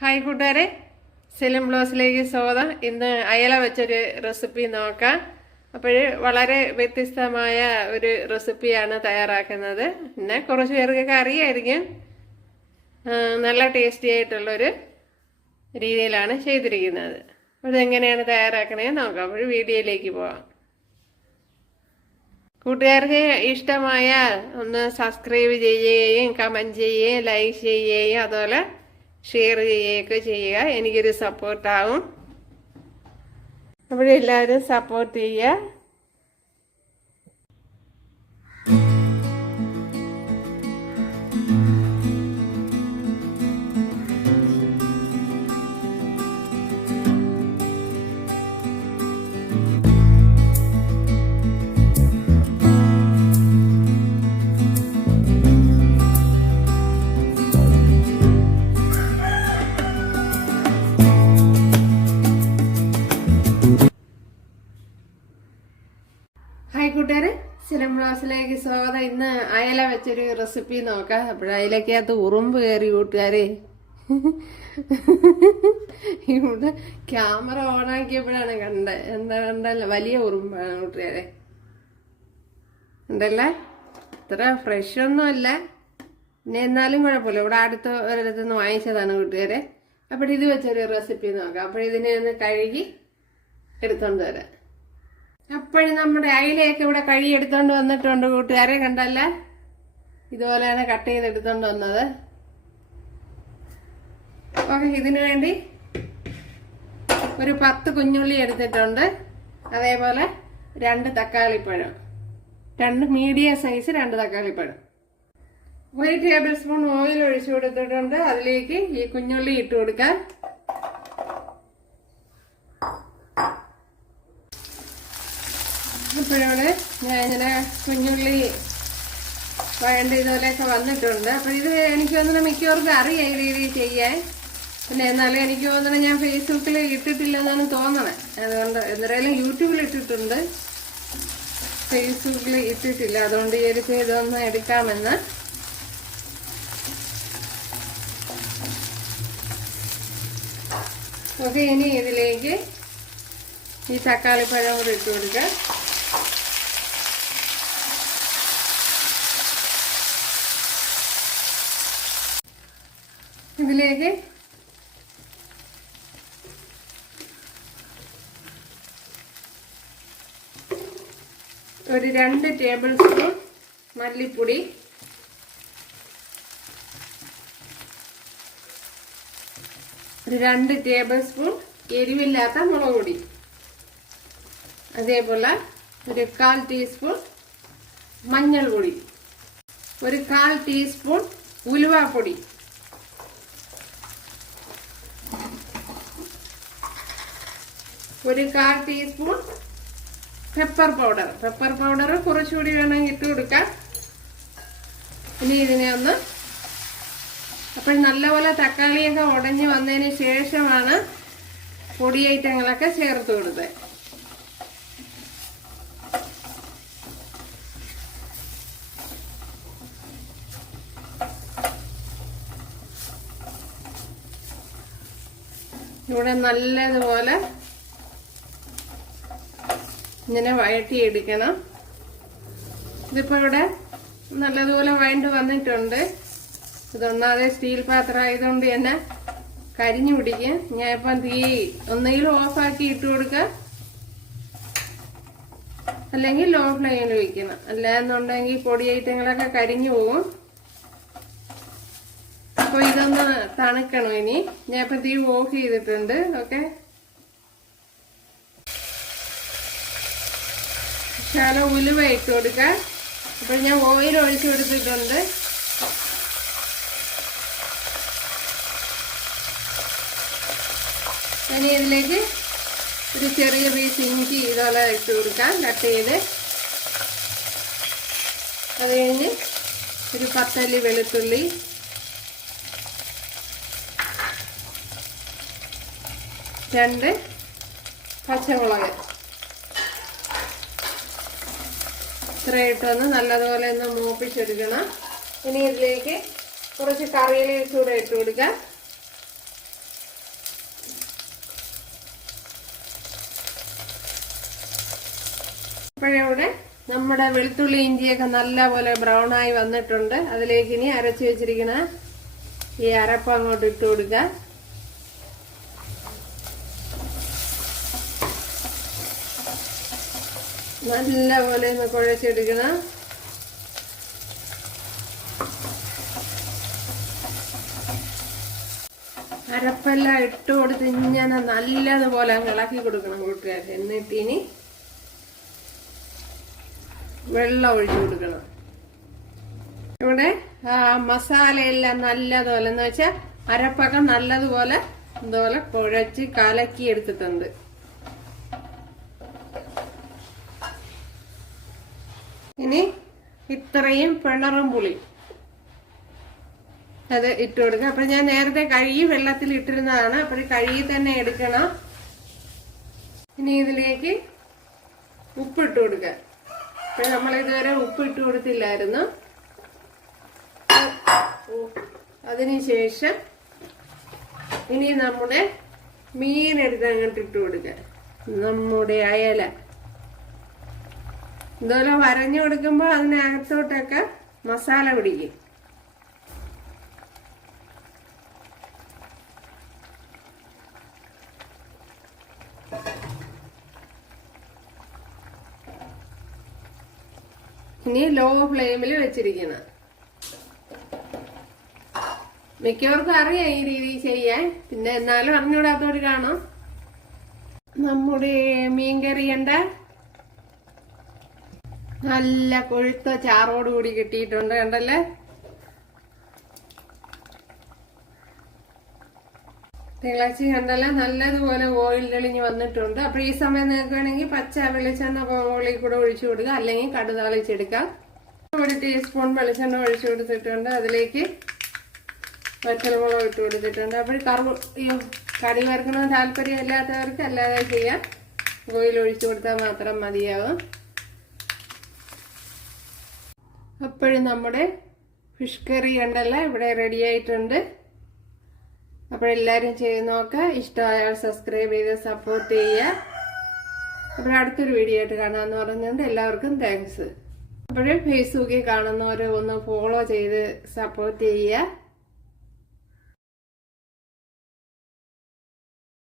Hi കൂട്ടുകാരെ. സെലിം ബ്ലോസിലേക്ക് സ്വാഗതം. ഇന്ന് അയല വെച്ചൊരു റെസിപ്പി നോക്കാം. അപ്പോൾ വളരെ വ്യത്യസ്തമായ ഒരു റെസിപ്പിയാണ് തയ്യാറാക്കുന്നത്. പിന്നെ കുറച്ച് പേർക്കൊക്കെ അറിയായിരിക്കും നല്ല ടേസ്റ്റി ആയിട്ടുള്ളൊരു രീതിയിലാണ് ചെയ്തിരിക്കുന്നത്. അപ്പോൾ ഇതെങ്ങനെയാണ് തയ്യാറാക്കണേന്ന് നോക്കാം. അപ്പോൾ വീഡിയോയിലേക്ക് പോവാം. കൂട്ടുകാർക്ക് ഇഷ്ടമായാൽ ഒന്ന് സബ്സ്ക്രൈബ് ചെയ്യുകയും കമന്റ് ചെയ്യുകയും ലൈക്ക് ചെയ്യുകയും അതുപോലെ ഷെയർ ചെയ്യുകയൊക്കെ ചെയ്യുക. എനിക്കൊരു സപ്പോർട്ടാവും അപ്പോൾ എല്ലാവരും സപ്പോർട്ട് ചെയ്യുക. ബ്ലോസിലേക്ക് സ്വാഗതം. ഇന്ന് അയല വെച്ചൊരു റെസിപ്പി നോക്കാം. അപ്പോൾ അയലക്കകത്ത് ഉറുമ്പ് കയറി കൂട്ടുകാരെ. ഇവിടെ ക്യാമറ ഓണാക്കിയപ്പോഴാണ് കണ്ടത് എന്താ കണ്ടല്ല വലിയ ഉറുമ്പാണ് കൂട്ടുകാരെ. ഉണ്ടല്ലേ ഇത്ര ഫ്രഷ് ഒന്നുമല്ല. പിന്നെ എന്നാലും കുഴപ്പമില്ല. ഇവിടെ അടുത്ത ഒരിടത്തു നിന്ന് വാങ്ങിച്ചതാണ് കൂട്ടുകാരെ. അപ്പോൾ ഇത് വെച്ചൊരു റെസിപ്പി നോക്കാം. അപ്പോൾ ഇതിനെ ഒന്ന് കഴുകി എടുത്തോണ്ട് വരാം. അപ്പോഴും നമ്മുടെ അയിലയൊക്കെ ഇവിടെ കഴുകി എടുത്തോണ്ട് വന്നിട്ടുണ്ട് കൂട്ടുകാരെ കണ്ടല്ല? ഇതുപോലെയാണ് കട്ട് ചെയ്തെടുത്തോണ്ട് വന്നത്. ഓക്കെ ഇതിനു വേണ്ടി ഒരു പത്ത് കുഞ്ഞുള്ളി എടുത്തിട്ടുണ്ട്. അതേപോലെ രണ്ട് തക്കാളിപ്പഴം രണ്ട് മീഡിയം സൈസ് രണ്ട് തക്കാളിപ്പഴം ഒരു ടേബിൾ സ്പൂൺ ഓയിൽ ഒഴിച്ചു കൊടുത്തിട്ടുണ്ട്. അതിലേക്ക് ഈ കുഞ്ഞുള്ളി ഇട്ട് കൊടുക്കാം. ഇപ്പോഴാണ് ഞാൻ ഇങ്ങനെ കുഞ്ഞുള്ളി വേണ്ട ഇതുപോലെയൊക്കെ വന്നിട്ടുണ്ട്. അപ്പൊ ഇത് എനിക്ക് തോന്നുന്നു മിക്കവർക്കും അറിയാം ഈ രീതിയിൽ ചെയ്യാൻ. പിന്നെ എന്നാലും എനിക്ക് തോന്നുന്നു ഞാൻ ഫേസ്ബുക്കിൽ ഇട്ടിട്ടില്ലെന്നാണ് തോന്നണേ. അതുകൊണ്ട് എന്തായാലും യൂട്യൂബിൽ ഇട്ടിട്ടുണ്ട്. ഫേസ്ബുക്കിൽ ഇട്ടിട്ടില്ല. അതുകൊണ്ട് വിചാരിച്ച് ഇതൊന്ന് എടുക്കാമെന്ന്. ഓക്കെ ഇനി ഇതിലേക്ക് ഈ തക്കാളി പഴം കൂടെ ഇട്ട് കൊടുക്കാം. ഇതിലേക്ക്. ഒരു രണ്ട് ടേബിൾ സ്പൂൺ മല്ലിപ്പൊടി. ഒരു രണ്ട് ടേബിൾ സ്പൂൺ എരിവില്ലാത്ത മുളക് പൊടി. അതേപോലെ ഒരു കാൽ ടീസ്പൂൺ മഞ്ഞൾ പൊടി ഒരു കാൽ ടീസ്പൂൺ ഉലുവാപ്പൊടി. ഒരു കാൽ teaspoon pepper powder pepper powder കുറച്ചുകൂടി വേണമെങ്കിൽ ഇട്ട് കൊടുക്കാം ഇനി ഇതിനെ ഒന്ന് അപ്പോൾ നല്ലപോലെ തക്കാളിയൊക്കെ ഉടഞ്ഞ് വന്നതിന് ശേഷമാണ് പൊടി ഐറ്റങ്ങളൊക്കെ ചേർത്ത് കൊടുത്തത്. ഇവിടെ നല്ലതുപോലെ ഇങ്ങനെ വഴറ്റിയെടുക്കണം. ഇതിപ്പോൾ ഇവിടെ നല്ലതുപോലെ വഴണ്ട് വന്നിട്ടുണ്ട്. ഇതൊന്നാതെ സ്റ്റീൽ പാത്രം ആയതുകൊണ്ട് തന്നെ കരിഞ്ഞു പിടിക്കും. ഞാൻ ഇപ്പം തീ ഒന്നെങ്കിലും ഓഫാക്കി ഇട്ട് കൊടുക്കാം അല്ലെങ്കിൽ ലോ ഫ്ലെയിമിൽ വെക്കണം. അല്ലാന്നുണ്ടെങ്കിൽ പൊടി ഐറ്റങ്ങളൊക്കെ കരിഞ്ഞു പോകും അപ്പോൾ ഇതൊന്ന് തണുക്കണം ഇനി. ഞാൻ ഇപ്പം തീ ഓഫ് ചെയ്തിട്ടുണ്ട്. ഓക്കെ ശാല ഉലുവ ഇട്ട് കൊടുക്കാം. അപ്പോൾ ഞാൻ ഓയിൽ ഒഴിച്ചു കൊടുത്തിട്ടുണ്ട്. ഇനി ഇതിലേക്ക് ഒരു ചെറിയ പീസ് ഇഞ്ചി ഇതുപോലെ ഇട്ട് കൊടുക്കാം കട്ട് ചെയ്ത്. അത് കഴിഞ്ഞ് ഒരു പത്തല്ലി വെളുത്തുള്ളി. രണ്ട് പച്ചമുളക്. ഇത്രയിട്ടൊന്ന് നല്ലതുപോലെ ഒന്ന് മൂപ്പിച്ചെടുക്കണം. ഇനി ഇതിലേക്ക് കുറച്ച് കറിയിലേക്ക് കൂടെ ഇട്ട് കൊടുക്കാം. നമ്മുടെ വെളുത്തുള്ളി ഇഞ്ചിയൊക്കെ നല്ലപോലെ ബ്രൗണായി വന്നിട്ടുണ്ട്. അതിലേക്ക് ഇനി അരച്ച് വെച്ചിരിക്കുന്ന ഈ അരപ്പ് അങ്ങോട്ട് ഇട്ട് കൊടുക്കുക നല്ലപോലെ ഒന്ന് കുഴച്ചെടുക്കണം. അരപ്പെല്ലാം ഇട്ട് കൊടുത്ത് ഇങ്ങനെ നല്ലതുപോലെ അങ്ങ് ഇളക്കി കൊടുക്കണം കൂട്ടുകാർക്ക്. എന്നിട്ട് ഇനി വെള്ളം ഒഴിച്ചു കൊടുക്കണം. ഇവിടെ മസാലയെല്ലാം നല്ലതുപോലെ എന്ന് വെച്ചാൽ അരപ്പൊക്കെ നല്ലതുപോലെ ഇതുപോലെ കുഴച്ച് കലക്കി എടുത്തിട്ടുണ്ട് ഇനി ഇത്രയും പിണറും പുളി അത് ഇട്ട് കൊടുക്കുക. അപ്പൊ ഞാൻ നേരത്തെ കഴുകി വെള്ളത്തിൽ ഇട്ടിരുന്നതാണ്. അപ്പോൾ കഴുകി തന്നെ എടുക്കണം. ഇനി ഇതിലേക്ക് ഉപ്പ് ഇട്ട് കൊടുക്കുക. അപ്പൊ നമ്മൾ ഇതുവരെ ഉപ്പ് ഇട്ട് കൊടുത്തില്ലായിരുന്നു. അതിനുശേഷം ഇനി നമ്മുടെ മീൻ എടുത്ത് അങ്ങോട്ട് ഇട്ട് കൊടുക്കുക. നമ്മുടെ അയല. ഇതുപോലെ വരഞ്ഞു കൊടുക്കുമ്പോൾ അതിനകത്തോട്ടൊക്കെ മസാല പിടിക്കും. ഇനി ലോ ഫ്ലെയിമിൽ വെച്ചിരിക്കണം മിക്കവർക്കും അറിയാം ഈ രീതി ചെയ്യാൻ. പിന്നെ എന്നാലും അറിഞ്ഞൂടാത്തവർ കാണാം. നമ്മുടെ മീൻകറി നല്ല കൊഴുത്ത ചാറോട് കൂടി കിട്ടിയിട്ടുണ്ട് കണ്ടല്ലേ? തിളച്ച് കണ്ടല്ലേ നല്ലതുപോലെ ഓയിൽ തെളിഞ്ഞ് വന്നിട്ടുണ്ട്. അപ്പൊ ഈ സമയം നിങ്ങൾക്ക് വേണമെങ്കിൽ പച്ച വെളിച്ചെണ്ണ ഓളിൽ കൂടെ ഒഴിച്ചു കൊടുക്കുക അല്ലെങ്കിൽ കടുതാളിച്ചെടുക്കാം. ഒരു ടീസ്പൂൺ വെളിച്ചെണ്ണ ഒഴിച്ചു കൊടുത്തിട്ടുണ്ട്. അതിലേക്ക് വറ്റൽമുളക് ഇട്ട് കൊടുത്തിട്ടുണ്ട്. അപ്പോൾ കറു ഈ കടി വറുക്കണമെന്ന് താല്പര്യം ഇല്ലാത്തവർക്ക് അല്ലാതെ ചെയ്യാം. ഓയിൽ ഒഴിച്ചു കൊടുത്താൽ മാത്രം മതിയാവും. അപ്പോഴും നമ്മുടെ ഫിഷ് കറി ഉണ്ടല്ലോ ഇവിടെ റെഡി ആയിട്ടുണ്ട്. അപ്പോഴെല്ലാവരും ചെയ്ത് നോക്കുക ഇഷ്ടമായാൽ സബ്സ്ക്രൈബ് ചെയ്ത് സപ്പോർട്ട് ചെയ്യുക. അപ്പോൾ അടുത്തൊരു വീഡിയോ ആയിട്ട് കാണാമെന്ന് പറഞ്ഞുകൊണ്ട് എല്ലാവർക്കും താങ്ക്സ് അപ്പോഴും ഫേസ്ബുക്കിൽ കാണുന്നവർ ഒന്ന് ഫോളോ ചെയ്ത് സപ്പോർട്ട് ചെയ്യുക.